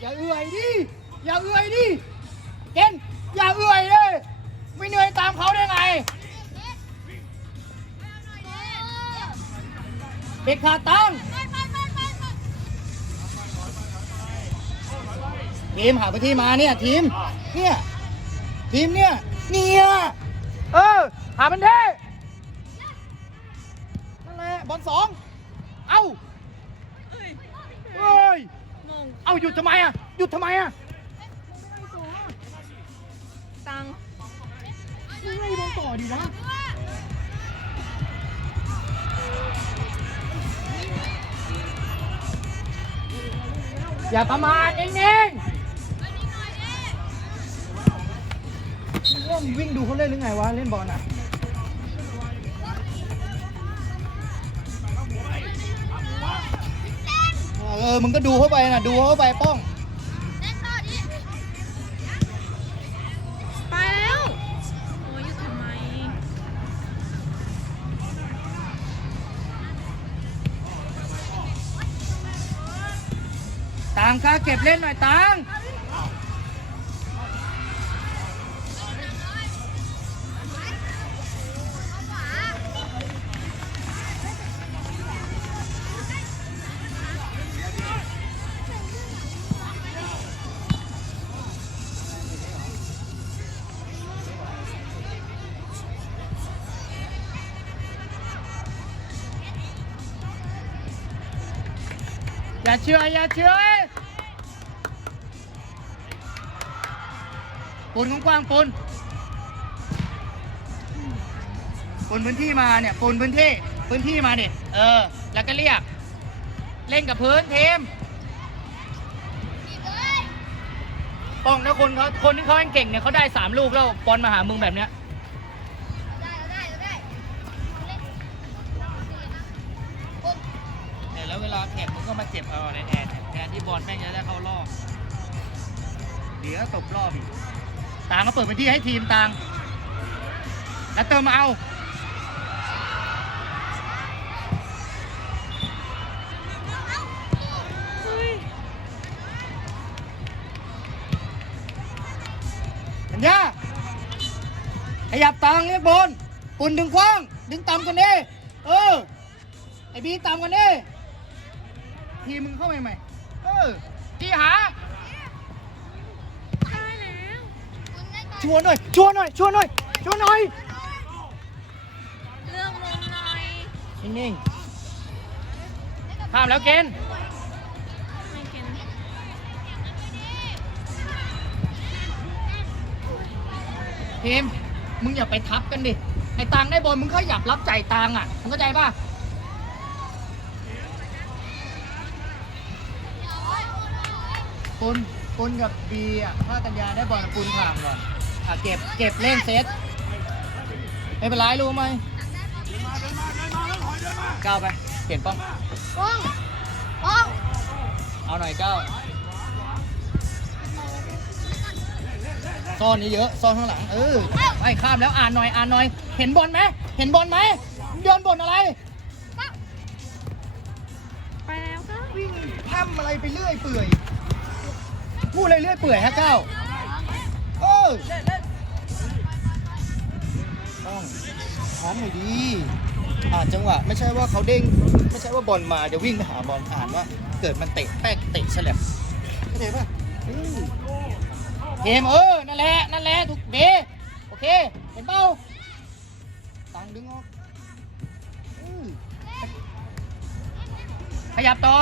อย่าเอื่อยดิ อย่าเอื่อยดิ เกนอย่าเอื่อยเลย ไม่เหนื่อยตามเขาได้ไง เด็กขาดตั้งทีมหาไปที่มาเนี่ยทีม เนี่ย ทีมเนี่ย เนี่ย เออ หามันเท่นั่นแหละบอลสอง เอ้า เฮ้ย เอ้าหยุดทำไมอะ หยุดทำไมอะตังไม่โดนต่อดีวะอย่าประมาทเองเองว่ามึงวิ่งดูเขาเล่นหรือไงวะ เล่นบอลอะ ออมึงก็ดูเข้าไปนะดูเข้าไปป้อง ไปแล้ว โอ้ยหยุดทำไมตังค่าเก็บเล่นหน่อยตัง อย่าเชื่ออย่าเชื่อปูนกว้างปูนปูนพื้นที่มาเนี่ยปูนพื้นที่พื้นที่มาดิเออ แล้วก็เรียก เล่นกับพื้นเทมป้องแล้วคนเขาคนที่เขาเก่งเนี่ยเขาได้สามลูกแล้วบอลมาหามึงแบบเนี้ย เดี๋ยวตกรอบอีกตางก็เปิดพื้นที่ให้ทีมตางแล้วเติมมาเอาเฮ้ยสัญญาขยับตังเรียกบนปุ่นดึงคว้าง ดึงต่ำกันดิเออ ไอบีต่ำกันดิทีมมึงเข้าไปใหม่เออที่หา ได้แล้ว ชวนหน่อยชวนหน่อยชวนหน่อยชวนหน่อยเลือกมุมหน่อยนิ่งๆข้ามแล้วเกณฑ์เก็นทีมมึงอย่าไปทับกันดิไอ้ตังได้บอลมึงขยับรับใจตังอะมึงเข้าใจป่ะปุนปุนกับบีอะถ้ากัญญาได้บอลปุนผ่านก่อน อะเก็บเก็บเล่นเซตไม่เป็นไรรู้ไหมก้าวไป เปลี่ยนป้องป้องป้องเอาหน่อยก้าวซ่อนนี่เยอะซ่อนข้างหลังเออไปข้ามแล้วอ่านหน่อยอ่านหน่อย เห็นบอลไหมเห็นบอลไหมเดินบนอะไรไปแล้วก็วิ่งทำอะไรไปเรื่อยเปื่อยพูดอะไรเรื่อยเปื่อยฮะก้าวเออ ต้องพร้อมหน่อยดีอ่านจังหวะไม่ใช่ว่าเขาเด้ง ไม่ใช่ว่าบอลมาจะวิ่งไปหาบอลอ่านว่า เกิดมันเตะแป๊กเตะฉลับเข้าใจป่ะเกมเออ นั่นแหละ นั่นแหละถูกเดโอเค เห็นเปล่าตังดึงออกขยับต่อ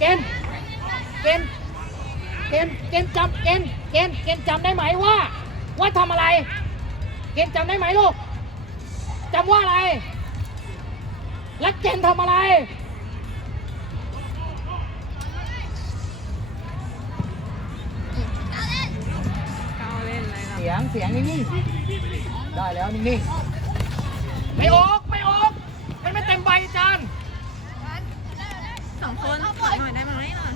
เกณฑ์เกณฑ์เกณฑ์เกณฑ์จำเกณฑ์เกณฑ์เกณฑ์จำได้ไหมว่า ว่าทำอะไร เกณฑ์จำได้ไหมลูกจำว่าอะไร แล้วเกณฑ์ทำอะไรก้าวเล่นอะไรล่ะเสียงเสียงนิ่งๆได้แล้วนิ่งๆไม่ออกไม่ออก องคนขอหน่อยได้ไหมหน่อย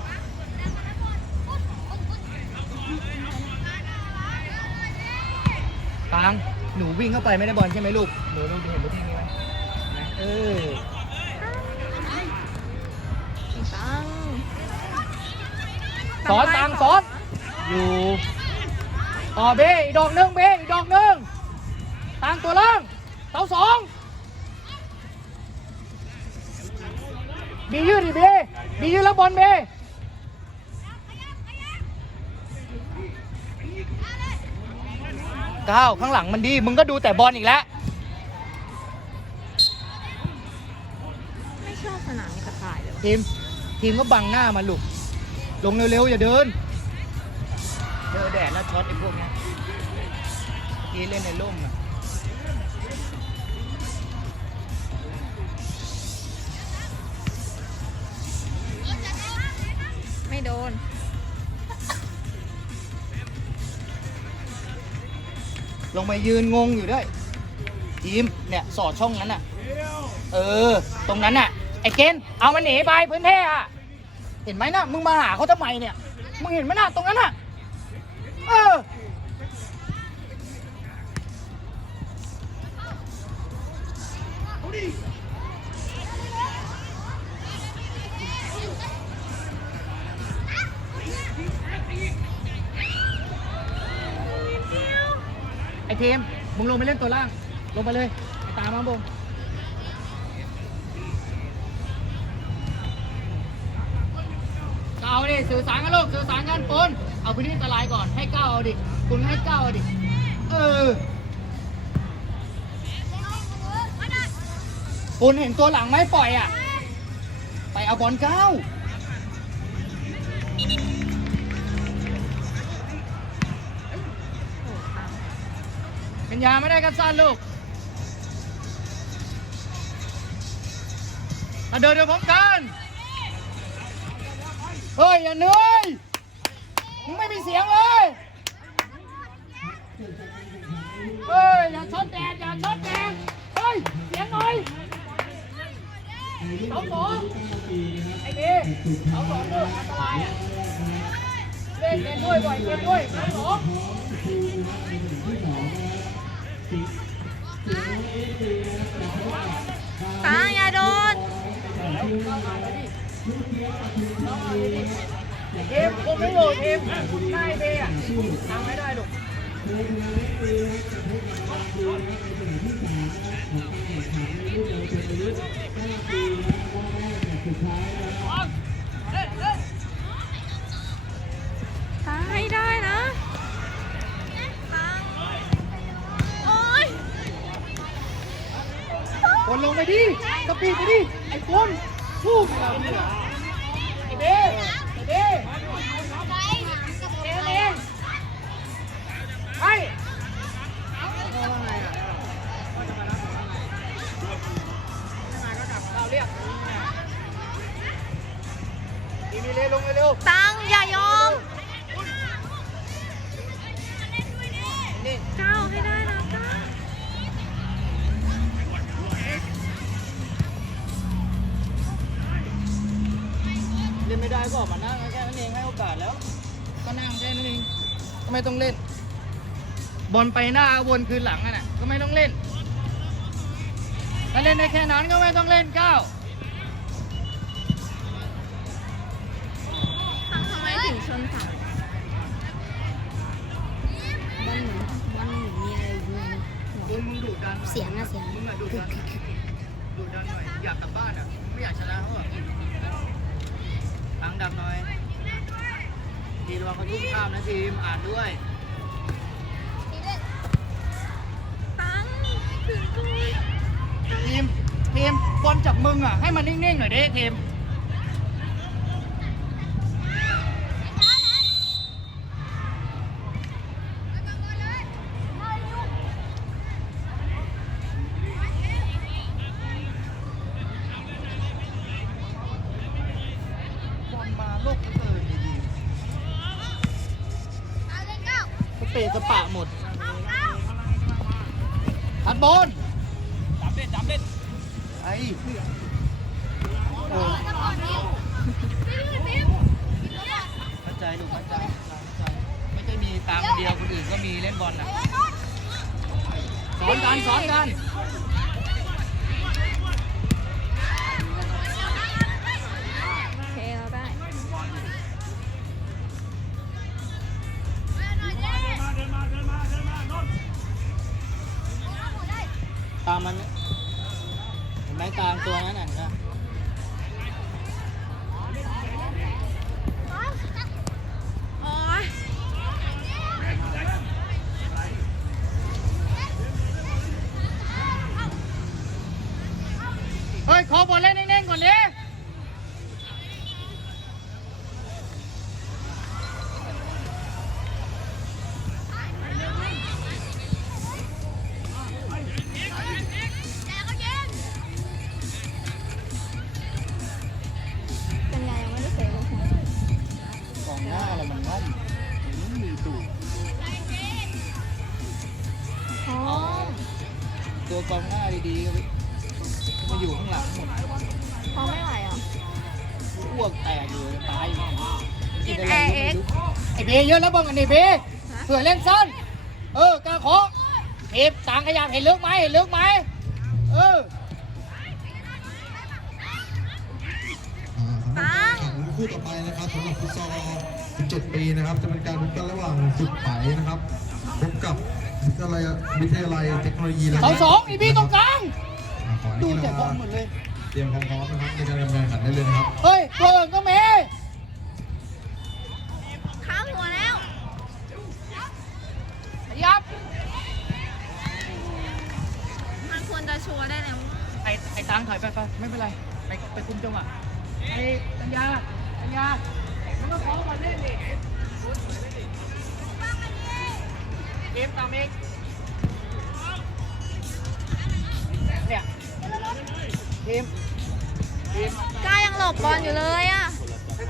ตังหนูวิ่งเข้าไปไม่ได้บอลใช่ไหมลูก หนูลูกเห็นลูกที่นี่ไหมเห็นไหมเออตังสอนตังสอนอยู่ต่อเบอีกดอกหนึ่งเบอีกดอกหนึ่งตังตัวล่างเสาสอง บียืดดิเบบียืดแล้วบอลเบก้าวข้างหลังมันดี มึงก็ดูแต่บอลอีกแล้ว ไม่ชอบสนามมีตะข่ายเลยวะทีม ทีมก็บังหน้ามันลูก ลงเร็วๆ อย่าเดิน เจอแดดแล้วช็อตไอ้พวกเนี้ยเมื่อกี้เล่นในร่มอะ โดน ลงไปยืนงงอยู่ด้วยทีมเนี่ยสอดช่องนั้นอะ เออ ตรงนั้นอะ ไอ้เกณฑ์เอามันหนีไปพื้นที่อะ เห็นไหมนะมึงมาหาเขาทำไมเนี่ย มึงเห็นไหมนะตรงนั้นอะ เออ ไอ้ทีมมึงลงไปเล่นตัวล่าง ลงไปเลยไอตามมาบงก้าวดิสื่อสารกันลูกสื่อสารกันปนเอาพื้นที่อันตรายก่อนให้ก้าวเอาดิคุณให้ก้าวเอาดิเออปุนเห็นตัวหลังไหมปล่อยอะ ไปเอาบอลก้าว ป็นยาไม่ได้กันสั้นลูกมาเดินเดี๋ยวพร้อมกันเฮ้ยอย่าเหนื่อยมึงไม่มีเสียงเลยเฮ้ยอย่าช็อตแดดอย่าช็อตแดดเฮ้ยเสียงหน่อยสองสองไอ้เบสองสองลูกอันตรายอะเล่นเล่นด้วยบ่อยเล่นด้วยสองสอง ตาอย่าโดนเอฟคงไม่โหลดเอฟได้เบย์อะทำไม่ได้หรอกตายได้นะตังโอ๊ย ค นลงไปดิสปีดไปดิ ไอ้คนสู้เราดิไอ้เบไอ้เบเองเองไปเราเรียกทีมีเลยลงเร็วตังอย่ายอมนี่ ก็ออกมานั่งแค่นั้นเองให้โอกาสแล้ว ก็นั่งแค่นั้นเองก็ไม่ต้องเล่น บอลไปหน้าวนคืนหลังอะนะก็ไม่ต้องเล่นถ้าเล่นได้แค่นั้นก็ไม่ต้องเล่นก้าวตังทำไมถึงชนเสาบอลหนูบอลหนูมีอะไรอยู่ในหัวคุณมึงดุดันเสียงอะเสียงมึงอะดุดันดุดันหน่อยอยากกลับบ้านอะไม่อยากชนะเขาอะตั งดับหน่อยทีระวังเขาทุ่มข้ามนะทีมอ่านด้วยตังถึงกูทีมทีมบอลจับมึงอะให้มันนิ่งๆหน่อยดิทีมะสปะหมดทัดบอลจับเล่นจับเล่นไอ้โอ้เข้าใจลูกเข้าใจเข้าใจไม่ใช่มีตังค์เดียวคนอื่นก็มีเล่นบอลน่ะอนกันสอนกัน เยอะแล้วบ้างอันนี้เบย์เผื่อเล่นสั้นเออกาขอเทปต่างขยับเห็นลึกไหมเห็นลึกไหมเออปังแข่งคู่ต่อไปนะครับสำหรับฟุตซอล17 ปีนะครับ จะเป็นการพบกันระหว่างสุดไยนะครับพบกับวิทยาลัยวิทยาลัยเทคโนโลยีเสาสองอีบีตรงกลางดูนักแต่บอฬาลหมดเลย เตรียมความพร้อมนะครับในการดำเนินขันได้เลยนะครับ เฮ้ยตัวอื่นก็แมี ชัวร์ได้แล้วไอ้ไอ้ตังถอยไปไปไม่เป็นไร ไปไปคุมจังหวะไอ้ตัญญาตัญญามันก็พร้อมมาเล่นดิเกมตามเองเนี่ยเกมเกมกล้ายังหลบบอลอยู่เลยอะ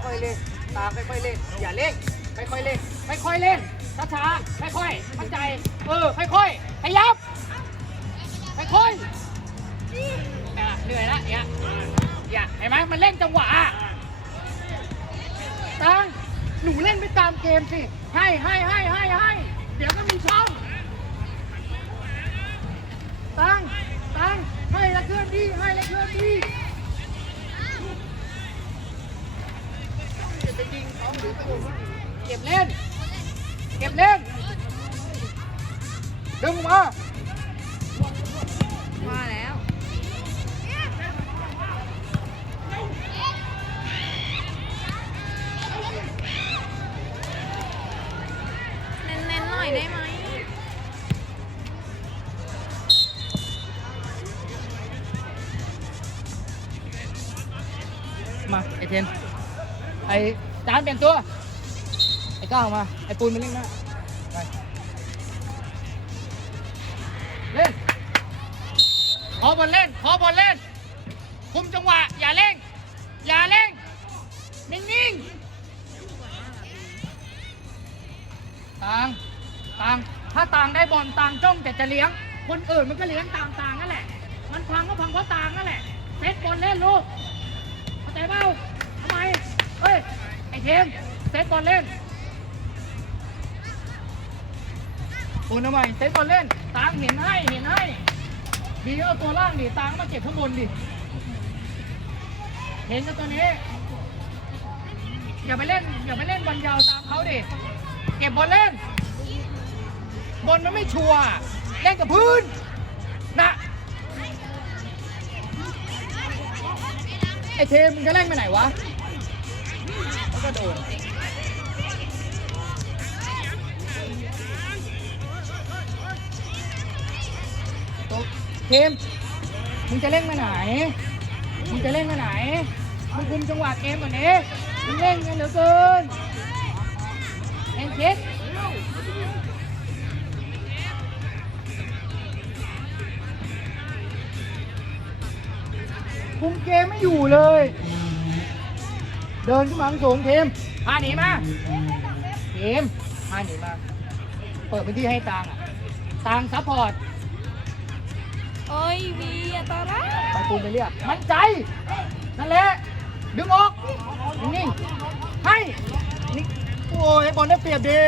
ค่อยๆเล่นตามค่อยๆเล่นอย่าเล่นค่อยๆเล่นค่อยๆเล่นช้าๆค่อยๆมั่นใจเออค่อยๆขยับค่อยๆ อะเหนื่อยละเนี่ยอย่าเห็นไหมมันเล่นจังหวะอะตังหนูเล่นไปตามเกมสิ ให้ให้ให้ให้ให้เดี๋ยวก็มีช่องตังตังให้และเคลื่อนที่ให้และเคลื่อนที่จะไปยิงเขาหรือไปโดนเก็บเล่น เก็บเล่น ดึงมา เปลี่ยนตัว ไอ้ก้าวมา ไอ้ปูนมาเล่นหน้าไปเล่น ขอบอลเล่น ขอบอลเล่น คุมจังหวะ อย่าเร่ง อย่าเร่ง นิ่งๆต่างต่าง ถ้าต่างได้บอลต่างจ้องแต่จะเลี้ยง คนอื่นมันก็เลี้ยงต่ามต่างนั่นแหละ มันพังก็พังเพราะต่างนั่นแหละ เซตบอลเล่นลูกเข้าใจเปล่าทำไม เทมเซตบอลเล่นคุณทำไมเซตบอลเล่นตางเห็นให้เห็นให้ดีเอาตัวล่างดิตางมาเก็บข้างบนดิเห็นกับตัวนี้อย่าไปเล่นอย่าไปเล่นบอลยาวตามเขาดิเก็บบอลเล่นบอลมันไม่ชัวร์เล่นกับพื้นนะไอเทมมึงจะเล่นไปไหนวะ ก็โดนตัวเทมมึงจะเล่นไปไหน มึงจะเล่นไปไหน มึงคุมจังหวะเกมก่อนนี้มึงเล่นกันเหลือเกินเล่นคิดคุมเกมไม่อยู่เลย เดินขึ้นมาสูงทีมพาหนีมาทีมพาหนีมา เปิดพื้นที่ให้ตังอะตังซัพพอร์ตโอ้ยวีอันตรายไปปูนไปเรียกมั่นใจ นั่นแหละ ดึงออก นิ่งๆให้นี่โอ้ยบอลได้เปรียบดี